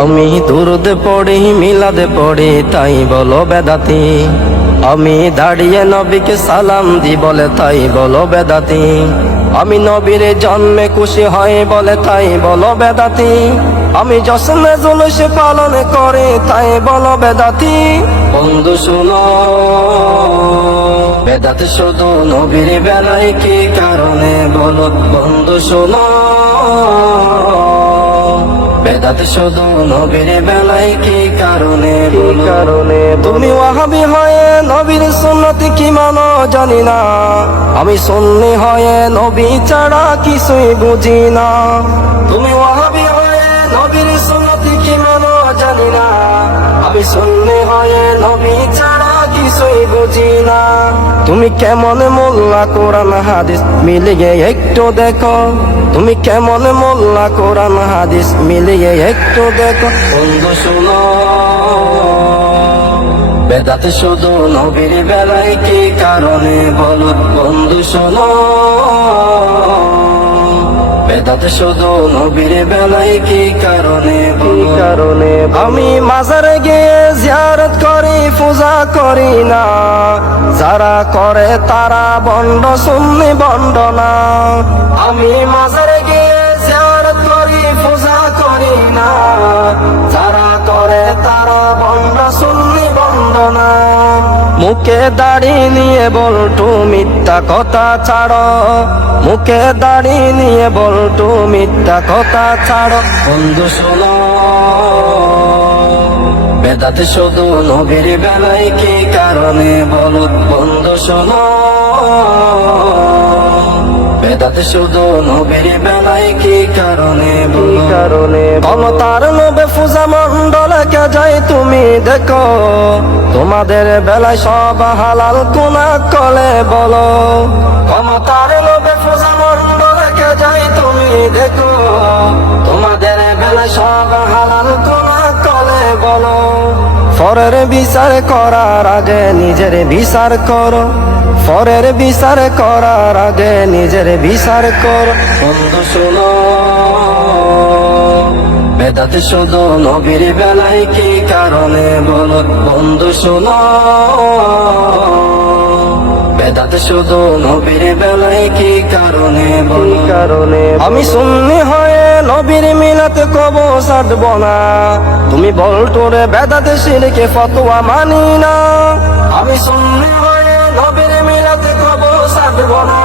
আমি দুরুদ পড়ি, মিলাদে পড়ি, তাই বলো বেদাতি। আমি দাঁড়িয়ে নবীকে সালাম দি বলে, তাই বলো বেদাতি। আমি নবীর জন্মে খুশি হয় বলে, তাই বলো বেদাতি। আমি জশ্নে জুলুস পালন করে, তাই বলো বেদাতি। বন্ধু শুনো, বেদাত শুধু নবীর বেলায় কি কারণে বলো? বন্ধু শুনো বেদাত শুধু নবীর বেলায় কি কারণে কি কারণে তুমি ওয়াহাবি হয়ে নবীর সুন্নতি কি মানো জানি না। আমি সুন্নি হয়ে নবী ছাড়া কিছুই বুঝি না। তুমি ওয়াহাবি হয়ে নবীর সুন্নতি কি মানো জানি না। আমি সুন্নি বুঝি না তুমি কেমন মোল্লা কোরআন হাদিস? মিলিয়ে একটু দেখো। তুমি কেমন মোল্লা কোরআন হাদিস? মিলিয়ে একটু দেখো। বন্ধু শুনো। বেদাত শুধু নবীর বেলায় কি কারণে বলো? বন্ধু শোনো। বেদাত শুধু নবীর বেলায় কি কারণে কি কারণে আমি মাজারে গিয়ে জিয়ারত পূজা করি না। যারা করে তারা বন্ড শুননি বন্ড না। আমি করি, পূজা না। মুখে দাড়ি নিয়ে বলটু মিথ্যা কথা ছাড়ো। মুখে দাড়ি নিয়ে বলটু মিথ্যা কথা ছাড়ো। বন্ধু শোনো। বেদাতে শুধু নবীর বেলায় কি কারণে বলো বন্ধু শোনো? বেদাতে শুধু নবীর বেলায় কি কারণে কারণে ক্ষমতার লোভে পূজা মন্ডলে কে যাই তুমি দেখো। তোমাদের বেলায় সব হালাল কোনা কলে বলো। ক্ষমতার পরের বিচার করার আগে নিজের বিচার করো। পরের বিচার করার আগে নিজের বিচার কর। বন্ধু শোনো। বেদাত শুধু নবীর বেলায় কি কারণে বলো? বন্ধু শোনো। বেদাত শুধু নবীর বেলায় কি কারণে বলো? কারণে আমি শুননি হয়ে নবীর মিলাতে কব সাটব না। তুমি বল তোরে বেদাতে শিরকে ফতোয়া মানি না। আমি শুননি হয়ে নবীর মিলাতে কব সাটব না।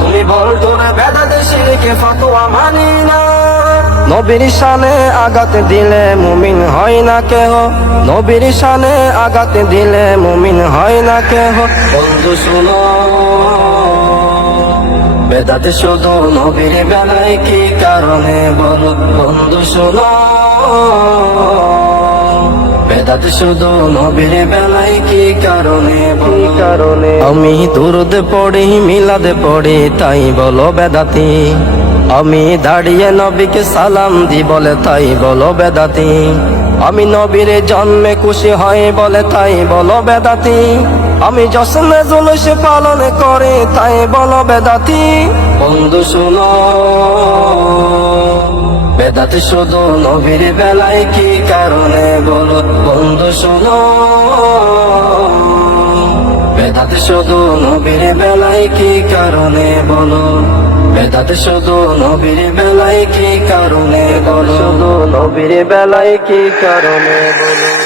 তুমি বল তোরে বেদাতে শিরকে ফতোয়া মানি না। নবীর শানে আঘাত দিলে মুমিন হয় না কেহ। নবীর শানে আঘাত দিলে মুমিন হয় না কেহ। বন্ধু শুনো বেদাতে শুধু নবীর বেলায় কি কারণে বলো? বন্ধু শুনো। বেদাত শুধু নবীর বেলায় কি কারণে কি কারণে? আমি দুরুদ পড়ি মিলাদে পড়ি তাই বলো বেদাতি। আমি দাঁড়িয়ে নবীকে সালাম দি বলে তাই বলো বেদাতি। আমি নবীর জন্মে খুশি হয় বলে তাই বলো বেদাতি। আমি জশ্নে জুলুস পালন করে তাই বলো বেদাতি। বন্ধু শুনো। বেদাত শুধু নবীর বেলায় কি কারণে বলো? বন্ধু শুনো। বেদাত শুধু নবীর বেলায় কি কারণে বলো? বেদাত শুধু নবীর বেলায় কি কারণে বলো? শুধু নবীর বেলায় কি কারণে বলো?